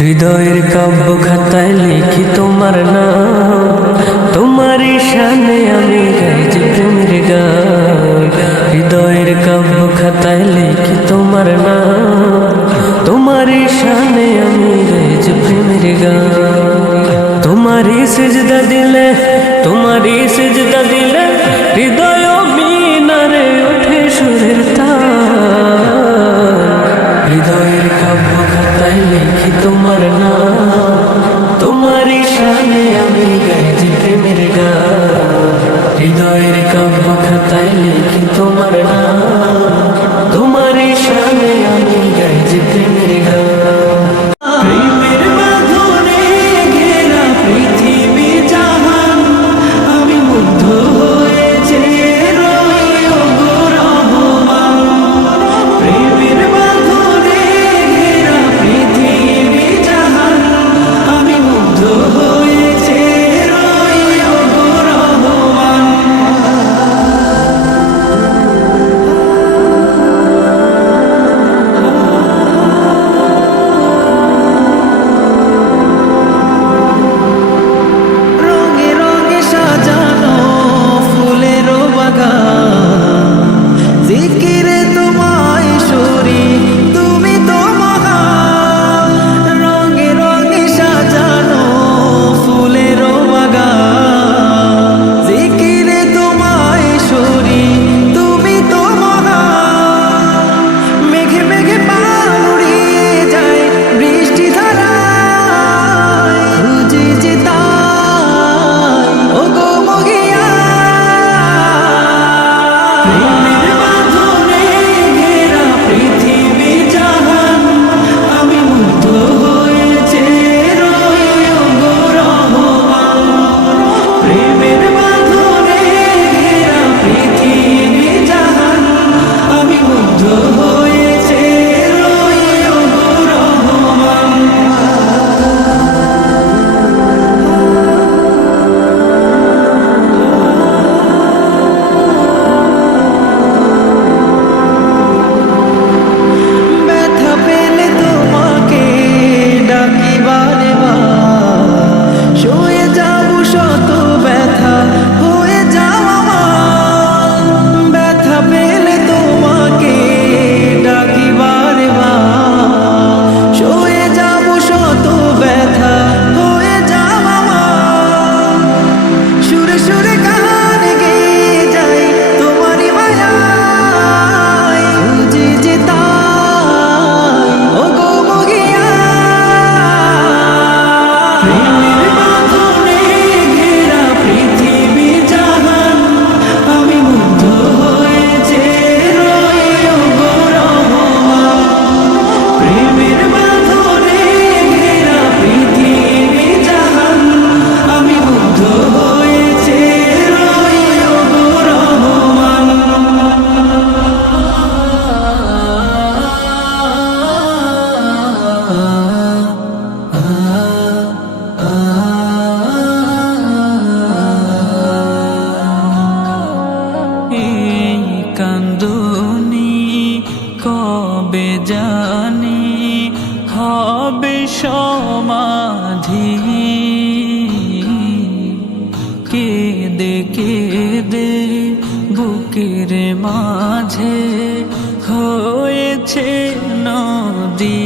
হৃদয়ের কাব্য খাতায় লিখি তোমার নাম। তোমার শানে আমি গাই যে প্রেমের গান। হৃদয়ের কাব্য খাতায় লিখি তোমার নাম। তোমার শানে আমি গাই যে প্রেমের গান। তোমারই সেজদা দিলে, তোমারই সিজদা দিলে হৃদয় মিনারে ওঠে সুরের তার হৃদয়ের কাব্য লিখি তোমার নাম। তোমার ইশানে আমি গাই যে প্রেমের গান। হৃদয়ের কেঁদে কেঁদে বুকের মাঝে হয়েছে নদী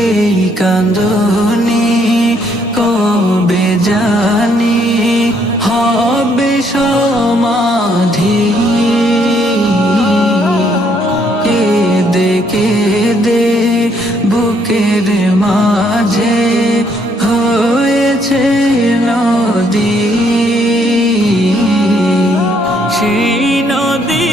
এই কান্দনি কবে জানি হবে সমাধি কেঁদে কেঁদে বুকের মাঝে হয়েছে নদী। সেই নদী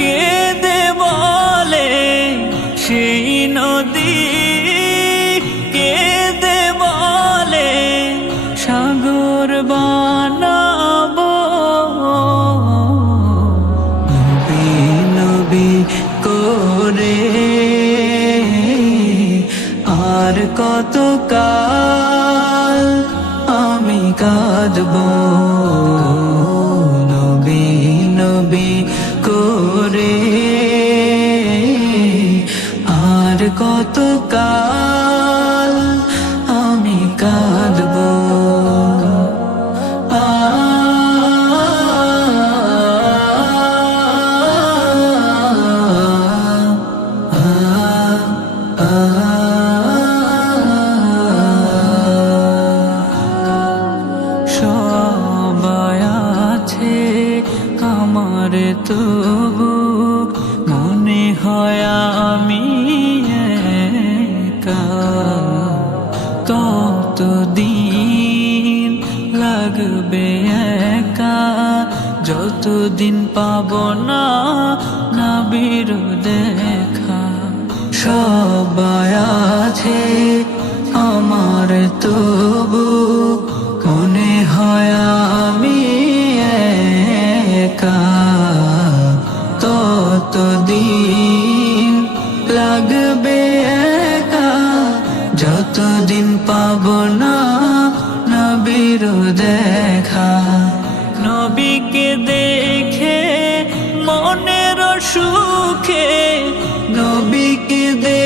কেঁদে বলে, সেই নদী কেঁদে বলে, সাগর বানাবো। নবী নবী করে আর কত কাল কাঁদব নবী নবী করে আর কত কাল আমার তবু মনে হয় আমি একা। কতদিন লাগবে একা? যতদিন পাব না না বীর দেখা। সবাই আছে আমার তবু যতদিন পাব না নবীর দেখা নবীকে দেখে মনের সুখে নবীকে দেখে